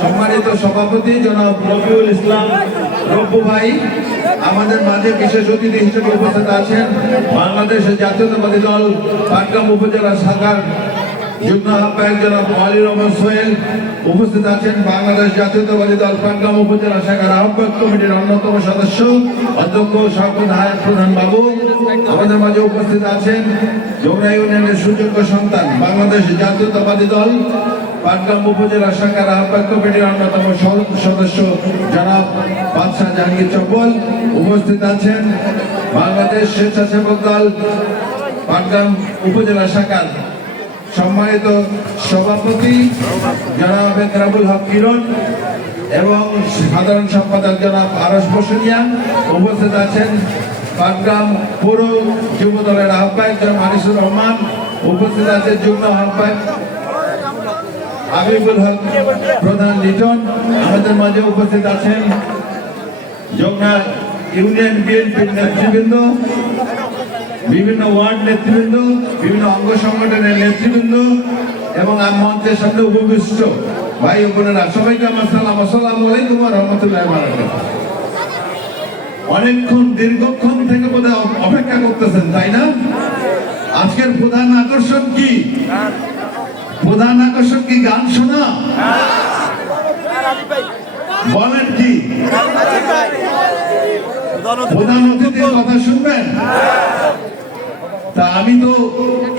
সম্মানিত সভাপতি জনাব রবিউল ইসলাম রব্বু ভাই আমাদের মাঝে বিশেষ অতিথি হিসেবে উপস্থিত আছেন। বাংলাদেশের জাতীয়তাবাদী দল পাটগ্রাম উপজেলা শাখার যুগ্ম আহ্বায়ক জনাব আলী রহমান সোহেল উপস্থিত আছেন। বাংলাদেশ জাতীয়তাবাদী দল পাটগ্রাম উপজেলা শাখার আহ্বায়ক কমিটির অন্যতম সদস্য অধ্যক্ষ শওকত হায়াত প্রধান বাবু আমাদের মাঝে উপস্থিত আছেন। জোগড়া ইউনিয়নের সুযোগ্য সন্তান বাংলাদেশ জাতীয়তাবাদী দল পাটগ্রাম উপজেলা শাখার আহ্বায়ক কমিটির অন্যতম সদস্য জনাব বাদশাহ জাহাঙ্গীর চব্বল উপস্থিত আছেন। বাংলাদেশ স্বেচ্ছাসেবক দল পাটগ্রাম উপজেলা শাখার সম্মানিত সভাপতি জনাব একরামুল হক কিরণ এবং সাধারণ সম্পাদক জনাব আরশ বসুনিয়া উপস্থিত আছেন। পাটগ্রাম পৌর যুব দলের আহ্বায়ক জনাব আনিসুর রহমান উপস্থিত আছেন। যুগ্ম আহ্বায়ক হাবিবুল হক প্রধান লিটন আমাদের মাঝে উপস্থিত আছেন। জোগড়া ইউনিয়ন বিএনপির নেতৃবৃন্দ, বিভিন্ন ওয়ার্ড নেতৃবৃন্দ, বিভিন্ন অঙ্গ সংগঠনের নেতৃবৃন্দ এবং মঞ্চের সামনে উপবিষ্ট ভাই ও বোনেরা সবাইকে আমার সালাম। আসসালামু আলাইকুম ওয়া রাহমাতুল্লাহি ওয়া বারাকাতুহু। অনেকক্ষণ দীর্ঘক্ষণ থেকে বোধহয় অপেক্ষা করতেছেন, তাই না? আজকের প্রধান আকর্ষণ কি? প্রধান আকর্ষণ কি গান শোনা? বলেন কি প্রধান অতিথির কথা শুনবেন? তা আমি তো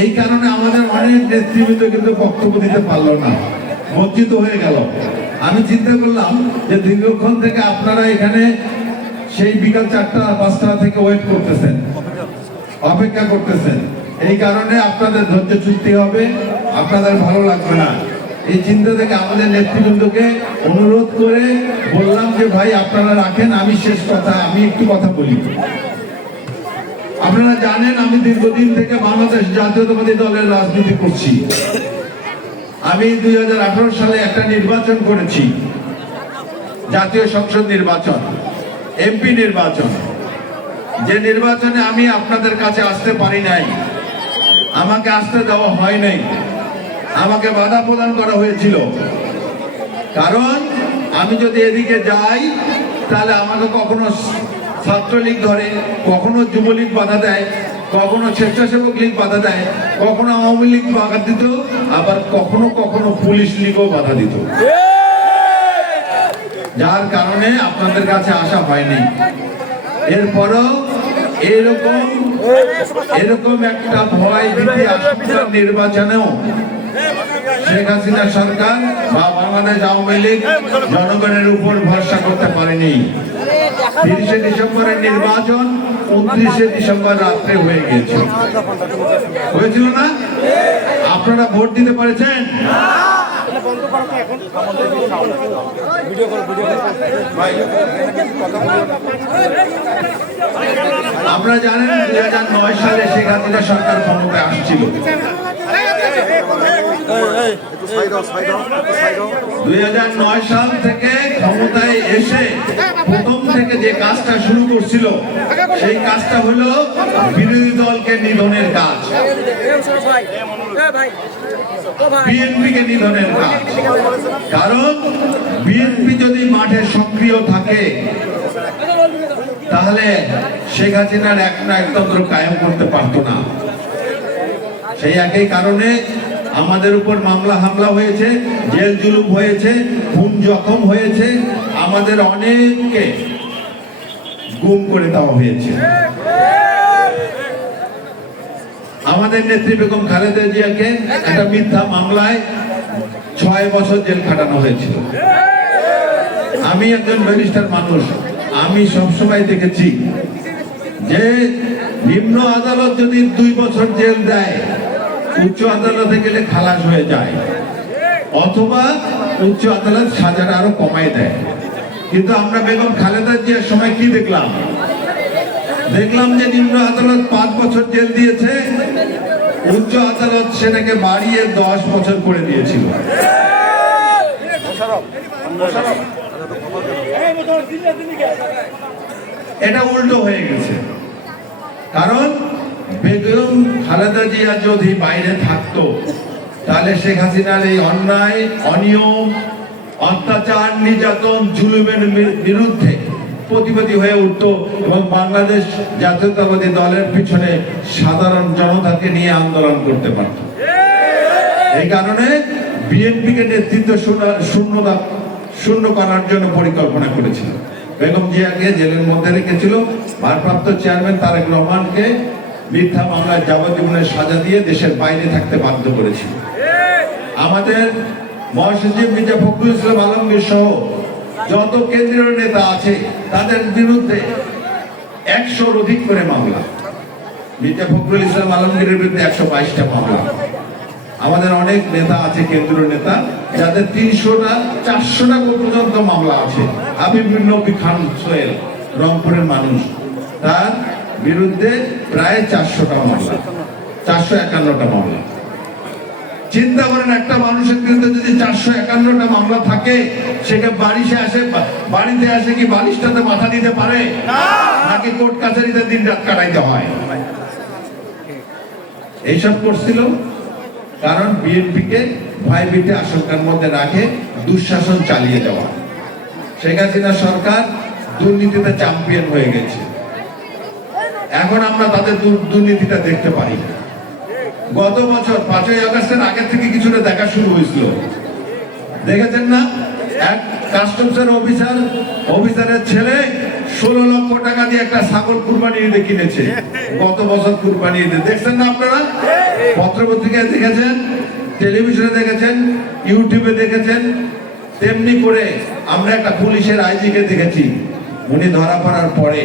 এই কারণে আমাদের অনেক নেতৃবৃন্দ কিন্তু বক্তব্য দিতে পারলো না, বঞ্চিত হয়ে গেল। আমি চিন্তা করলাম যে দীর্ঘক্ষণ থেকে আপনারা এখানে সেই বিকাল 4টা-5টা থেকে ওয়েট করতেছেন, অপেক্ষা করতেছেন। এই কারণে আপনাদের ধৈর্য চুক্তি হবে, আপনাদের ভালো লাগবে না। এই চিন্তা থেকে আমাদের নেতৃবৃন্দকে অনুরোধ করে বললাম যে ভাই আপনারা রাখেন, আমি শেষ কথা আমি একটু কথা বলি। আপনারা জানেন আমি দীর্ঘদিন থেকে বাংলাদেশ জাতীয়তাবাদী দলের রাজনীতি করছি। আমি 2018 সালে একটা নির্বাচন করেছি, জাতীয় সংসদ নির্বাচন, এমপি নির্বাচন। যে নির্বাচনে আমি আপনাদের কাছে আসতে পারি নাই, আমাকে আসতে দেওয়া হয় নাই, আমাকে বাধা প্রদান করা হয়েছিল। কারণ আমি যদি এদিকে যাই তাহলে আমাকে কখনো ছাত্রলীগ ধরে, কখনো যুবলীগ বাধা দেয়, কখনো স্বেচ্ছাসেবক লীগ বাধা দেয়, কখনো আওয়ামী লীগ বাধা দিত, আবার কখনো কখনো পুলিশ লীগও বাধা দিত। যার কারণে আপনাদের কাছে আসা হয়নি। এরপরও এরকম একটা ভয় ভীতি নির্বাচনেও শেখ হাসিনা সরকার বা বাংলাদেশ আওয়ামী লীগ জনগণের উপর ভরসা করতে পারেনি। 30শে ডিসেম্বরের নির্বাচন 29শে ডিসেম্বর রাত্রে হয়ে গিয়েছে, হয়েছিল না? আপনারা ভোট দিতে পারেছেন? আপনারা জানেন 2009 সালে শেখ হাসিনা সরকার ক্ষমতায় আসছিল। 2009 সাল থেকে ক্ষমতায় এসে প্রথম থেকে যে কাজটা শুরু করছিল সেই কাজটা হলো বিরোধী দলকে নিধনের কাজ, বিএনপিকে নিধনের কাজ। কারণ বিএনপি যদি মাঠে সক্রিয় থাকে তাহলে শেখ হাসিনার এক না একতন্ত্র কায়েম করতে পারতো না। সেই একই কারণে আমাদের উপর মামলা হামলা হয়েছে, জেল জুলুম হয়েছে, খুন জখম হয়েছে, আমাদের অনেককে গুম করে দেওয়া হয়েছে। আমাদের নেত্রী বেগম খালেদা জিয়াকে একটা মিথ্যা মামলায় 6 বছর জেল খাটানো হয়েছিল। আমি একজন ব্যারিস্টার মানুষ, আমি সবসময় দেখেছি যে নিম্ন আদালত যদি 2 বছর জেল দেয়, উচ্চ আদালতে গেলে খালাস হয়ে যায়, অথবা উচ্চ আদালত সাজাটা আরো কমায় দেয়। কিন্তু আমরা বেগম খালেদা জিয়ার সময় কি দেখলাম? দেখলাম যে নিম্ন আদালত 5 বছর জেল দিয়েছে, উচ্চ আদালত সেটাকে বাড়িয়ে 10 বছর করে দিয়েছিল। এটা উল্টো হয়ে গেছে। কারণ বেগম খালেদা জিয়া যদি বাইরে থাকতো তাহলে শেখ হাসিনার এই অন্যায়, অনিয়ম, অত্যাচার, নির্যাতন, জুলুমের বিরুদ্ধে প্রতিবাদী হয়ে উঠতো এবং বাংলাদেশ জাতীয়তাবাদী দলের পিছনে সাধারণ জনতাকে নিয়ে আন্দোলন করতে পারত। এই কারণে বিএনপিকে নেতৃত্ব শূন্য করার জন্য পরিকল্পনা করেছিল। বেগম জিয়াকে জেলের মধ্যে রেখেছিল, ভারপ্রাপ্ত চেয়ারম্যান তারেক রহমানকে মিথ্যা মামলায় যাবজ্জীবনের সাজা দিয়ে দেশের বাইরে থাকতে বাধ্য করেছিল। আমাদের মহাসচিব মির্জা ফখরুল ইসলাম আলমগীর সহ যত কেন্দ্রীয় নেতা আছে তাদের বিরুদ্ধে 100-র অধিক করে মামলা। মির্জা ফখরুল ইসলাম আলমগীরের বিরুদ্ধে 122টা মামলা। আমাদের অনেক নেতা আছে, কেন্দ্রীয় নেতা, যাদের 300টা 400টা পর্যন্ত মামলা আছে। হাবিবুর নবী খান সোহেল, রংপুরের মানুষ, তার বিরুদ্ধে প্রায় 400টা মামলা, 451টা মামলা। চিন্তা করেন, একটা মানুষের বিরুদ্ধে যদি 451টা মামলা থাকে, সেটা বাড়িতে আসে কি বালিশটাতে মাথা দিতে পারে, নাকি কোর্ট কাছারিতে দিন রাত কাটাইতে হয়? এইসব করছিল কারণ বিএনপিকে ভয়ভীতি আশঙ্কার মধ্যে রাখে দুঃশাসন চালিয়ে যাওয়া। শেখ হাসিনা সরকার দুর্নীতিতে চ্যাম্পিয়ন হয়ে গেছে। এখন আমরা তাদের দুর্নীতিটা দেখতে পারি। গত বছর 5ই আগস্টের আগে থেকে কিছুটা দেখা শুরু হয়েছিল, দেখেছেন না? এক কাস্টমসের অফিসারের ছেলে 16 লক্ষ টাকা দিয়ে একটা ছাগল কুরবানি ঈদে কিনেছে। গত বছর কুরবানি ঈদে দেখছেন না আপনারা? পত্রপত্রিকায় দেখেছেন, টেলিভিশনে দেখেছেন, ইউটিউবে দেখেছেন। তেমনি করে আমরা একটা পুলিশের আইজিকে দেখেছি, উনি ধরা পড়ার পরে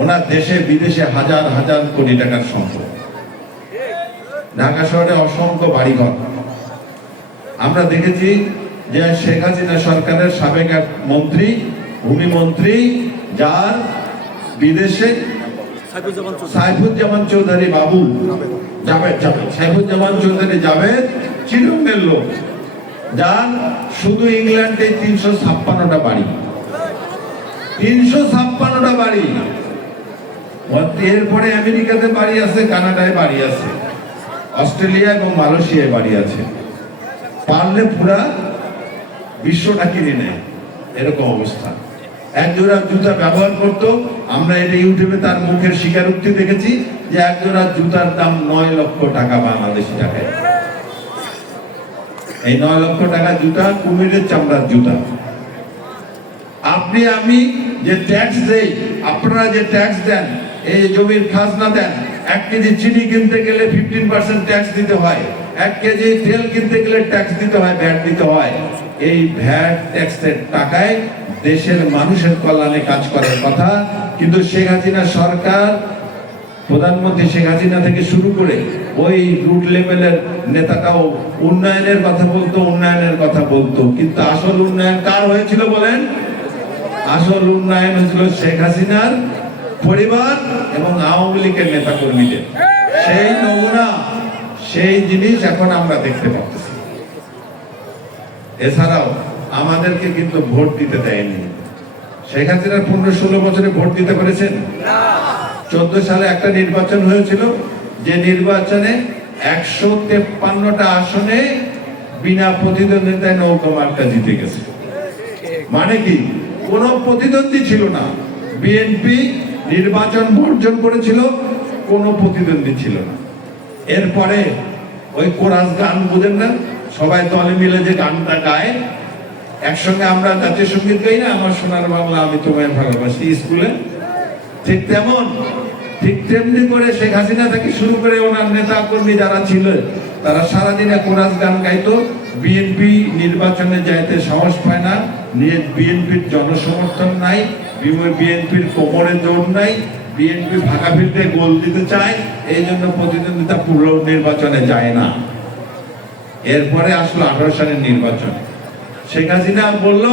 ওনার দেশে বিদেশে হাজার হাজার কোটি টাকার সম্পদ, ঢাকা শহরে অসংখ্য বাড়িঘর। আমরা দেখেছি যে শেখ হাসিনা সরকারের সাবেক এক মন্ত্রী, ভূমি মন্ত্রী, যার বিদেশে সাইফুজ্জামান চৌধুরী বাবু, সাইফুজ্জামান চৌধুরী জাভেদ চিরঙ্গের লোক, যার শুধু ইংল্যান্ডে 356টা বাড়ি, 356টা বাড়ি। এরপরে আমেরিকাতে বাড়ি আছে, কানাডায় বাড়ি আছে, অস্ট্রেলিয়া এবং মালয়েশিয়ায় বাড়ি আছে। পারলে পুরা বিশ্বটা কিনে নেয়, এরকম অবস্থা। এক জোড়া জুতা ব্যবহার করতো, আমরা এটা ইউটিউবে তার মুখের স্বীকারোক্তি দেখেছি যে এক জোড়া জুতার দাম 9 লক্ষ টাকা বাংলাদেশি টাকায়। এই 9 লক্ষ টাকা জুতা কুমিরের চামড়ার জুতা। আপনি আমি যে ট্যাক্স দেই, আপনারা যে ট্যাক্স দেন, এই জমির খাজনা দেন, 1 কেজি চিনি কিনতে গেলে 15% ট্যাক্স দিতে হয়, 1 কেজি তেল কিনতে গেলে ট্যাক্স দিতে হয়, ভ্যাট দিতে হয়। এই ভ্যাট ট্যাক্সের টাকায় দেশের মানুষের কল্যাণে কাজ করার কথা, কিন্তু শেখ হাসিনা সরকার, প্রধানমন্ত্রী শেখ হাসিনা থেকে শুরু করে ওই রুট লেভেলের নেতাটাও উন্নয়নের কথা বলতো, কিন্তু আসল উন্নয়ন কার হয়েছিল বলেন? আসল উন্নয়ন হয়েছিল শেখ হাসিনার পরিবার এবং আওয়ামী লীগের নেতা কর্মীদের। সেই নমুনা, সেই জিনিস এখন আমরা দেখতে পাচ্ছি। এছাড়াও আমাদেরকে কিন্তু ভোট দিতে দেয়নি। শেখ হাসিনার 15-16 বছরে ভোট দিতে পেরেছেন? 14 সালে একটা নির্বাচন হয়েছিল, যে নির্বাচনে 153টা আসনে বিনা প্রতিদ্বন্দ্বিতায় নৌকা মার্কা জিতে গেছে। মানে কি? কোনো প্রতিদ্বন্দ্বী ছিল না। বিএনপি নির্বাচন বর্জন করেছিল, কোনো প্রতিদ্বন্দ্বী ছিল না। এরপরে ওই কোরাস গান বুঝেন না, সবাই দলে মিলে যে গানটা গায়, একসঙ্গে আমরা জাতীয় সঙ্গীত গাই না, আমার সোনার বাংলা আমি তোমায় ভালোবাসি, স্কুলে ঠিক তেমনি করে শেখ হাসিনা থেকে শুরু করে ওনার নেতা কর্মী যারা ছিল, তারা সারাদিনে কোরাস গান গাইতো। বিএনপি নির্বাচনে যাইতে সাহস পায় না, বিএনপির জনসমর্থন নাই, বিএনপির কোমরে জোর নাই, বিএনপি ভাগা ফিরতে গোল দিতে চায়, এই জন্য প্রতিদ্বন্দ্বিতা পুরো নির্বাচনে যায় না। এরপরে আসলো 18 সালের নির্বাচন। শেখ হাসিনা বলল,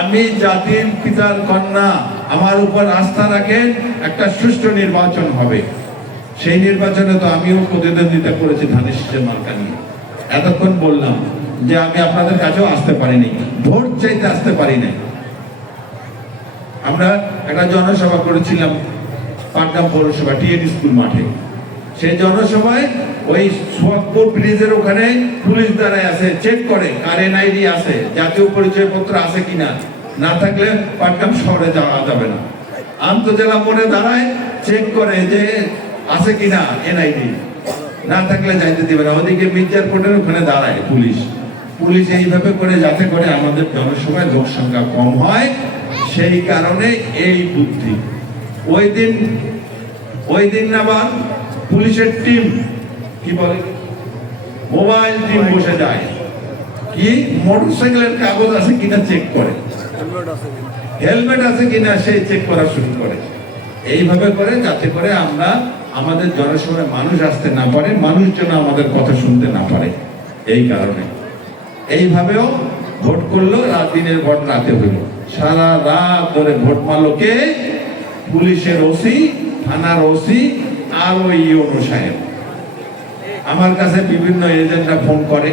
আমি জাতির পিতার কন্যা, আমার উপর আস্থা রাখেন, একটা সুষ্ঠু নির্বাচন হবে। সেই নির্বাচনে তো আমিও প্রতিদ্বন্দ্বিতা করেছি ধানের শীষের মার্কা নিয়ে। এতক্ষণ বললাম যে আমি আপনাদের কাছেও আসতে পারিনি, ভোট চাইতে আসতে পারি নাই। আমরা একটা জনসভা করেছিলাম পাটগ্রাম পৌরসভা টিএন স্কুল মাঠে। সেই জনসভায় ওই সোয়াদপুর ব্রিজের ওখানে পুলিশ দাঁড়ায় আছে, চেক করে কার এনআইডি আছে, জাতীয় পরিচয় পত্র আছে কিনা, না থাকলে পাটগ্রাম শহরে যাওয়া যাবে না। আন্তজেলা মোড়ে দাঁড়ায়, চেক করে যে আছে কিনা এনআইডি, না থাকলে যাইতে দিবে না। ওদিকে মির্জারপুরের ওখানে দাঁড়ায় পুলিশ এইভাবে করে, যাতে করে আমাদের জনসভায় লোক সংখ্যা কম হয়। সেই কারণে এই বুদ্ধি। ওই দিন আবার পুলিশের টিম কি বলে, মোবাইল টিম বসে যায়, কি মোটরসাইকেলের কাগজ আছে কিনা চেক করে, হেলমেট আছে কিনা সেই চেক করা শুরু করে। এইভাবে করে যাতে করে আমরা আমাদের জনসভায় মানুষ আসতে না পারে, মানুষ যেন আমাদের কথা শুনতে না পারে। এই কারণে এইভাবেও ভোট করলো, দিনের ভোট রাতে হইল, সারা রাত ধরে ভোট মারলো কে? পুলিশের ওসি, থানার ওসি আর ওই ইউনো সাহেব। আমার কাছে বিভিন্ন এজেন্টরা ফোন করে,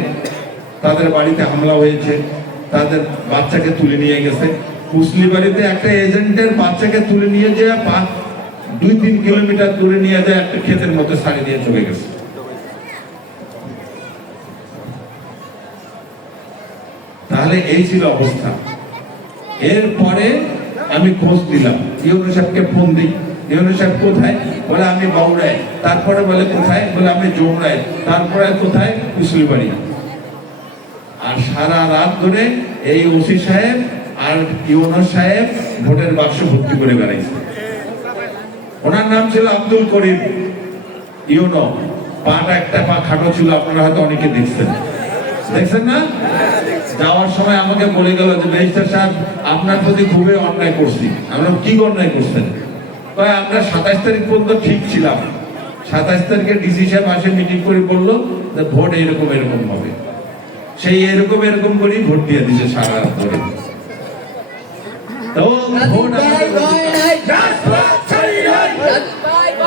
তাদের বাড়িতে হামলা হয়েছে, তাদের বাচ্চাকে তুলে নিয়ে গেছে। কুসলি বাড়িতে একটা এজেন্টের বাচ্চাকে তুলে নিয়ে যায় 2-3 কিলোমিটার দূরে নিয়ে যায়, একটা ক্ষেতের মধ্যে ছাড়ি দিয়ে চলে গেছে। তাহলে এই ছিল অবস্থা। এরপরে আমি খোঁজ দিলাম, ইউনো সাহেবকে ফোন দিই, ইউনো সাহেব কোথায়? বলে আমি বাউড়ায়। তারপরে বলে কোথায়? বলে আমি জোমরায়। তারপরে কোথায়? কুসলিবাড়ি। আর সারা রাত ধরে এই ওসি সাহেব আর ইউনো সাহেব ভোটের বাক্স ভর্তি করে বেড়াইছে। ওনার নাম ছিল আব্দুল করিম ইউনো। পাটা একটা পা খাটো ছিল, আপনারা হয়তো অনেকে দেখছেন না? যাওয়ার সময় আমাকে বলে গেল যে রেজিস্ট্রার সাহেব, আপনার প্রতি খুবই অন্যায় করছি। আমরা কি অন্যায় করছেন? আমরা 27 তারিখ পর্যন্ত ঠিক ছিলাম। 27 তারিখে ডিসি সাহেব আসে, মিটিং করে বললো যে ভোট এরকম হবে। সেই এরকম করেই ভোট দিয়ে দিছে সারা রাত ধরে। তো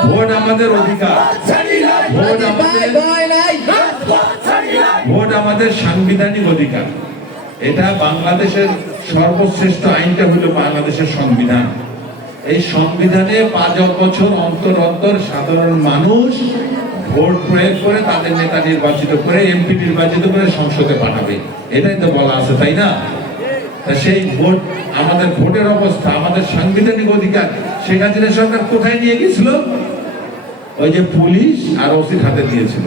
ভোট আমাদের অধিকার, ভোট আমাদের সাংবিধানিক অধিকার। এটা বাংলাদেশের সর্বশ্রেষ্ঠ আইনটা হলো বাংলাদেশের সংবিধান। এই সংবিধানে 5 বছর অন্তর সাধারণ মানুষ ভোট প্রয়োগ করে তাদের নেতা নির্বাচিত করে, এমপি নির্বাচিত করে সংসদে পাঠাবে। এটাই তো বলা আছে, তাই না? সেই ভোট, আমাদের ভোটের অবস্থা, আমাদের সাংবিধানিক অধিকার শেখ হাসিনা সরকার কোথায় নিয়ে গেছিল? ওই যে পুলিশ আর ওসির হাতে দিয়েছিল।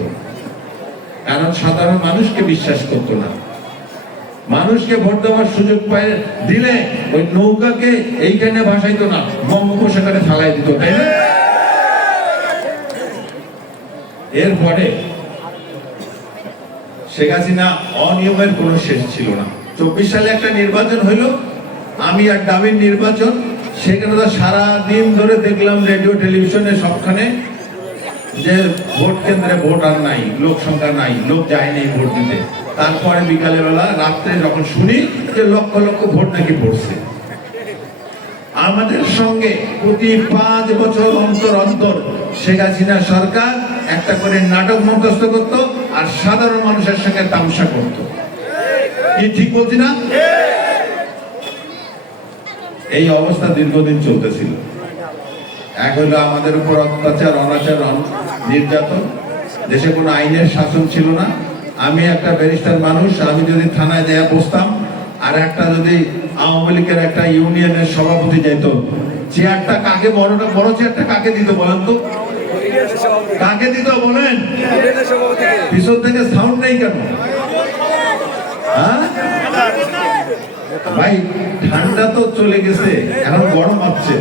কারণ সাধারণ মানুষকে বিশ্বাস করতো না। মানুষকে ভোট দেওয়ার সুযোগ দিলে ওই নৌকাকে এইখানে ভাসাইতো না, বঙ্গোপসাগরে ফালাই দিত, তাই না? এরপরে শেখ হাসিনা অনিয়মের কোনো শেষ ছিল না। 24 সালে একটা নির্বাচন হইল, আমি আর ডামির নির্বাচন। সেখানে তো সারা দিন ধরে দেখলাম রেডিও টেলিভিশনে সবখানে যে ভোট কেন্দ্রে ভোট আর নাই, লোক সংখ্যা নাই, লোক যায়নি ভোট দিতে। তারপরে বিকালের বেলা, রাত্রে যখন শুনি যে লক্ষ লক্ষ ভোট নাকি পড়ছে। আমাদের সঙ্গে প্রতি 5 বছর অন্তর শেখ হাসিনা সরকার একটা করে নাটক মঞ্চস্থ করত আর সাধারণ মানুষের সঙ্গে তামসা করত। কি ঠিক বলছি না? এই অবস্থা দীর্ঘদিন চলতেছিল। এক হলো আমাদের উপর অত্যাচার, অনাচার, নির্যাতন। দেশে কোনো আইনের শাসন ছিল না। আমি একটা ব্যারিস্টার মানুষ, আমি যদি থানায় যায় বসতাম, আর একটা যদি আওয়ামী লীগের একটা ইউনিয়নের সভাপতি যেত, চেয়ারটা কাকে, বড় চেয়ারটা কাকে দিত বলেন তো? কাকে দিত বলেন? পিছন থেকে সাউন্ড নেই কেন? ভাই ঠান্ডা তো চলে গেছে, এখন গরম হচ্ছে।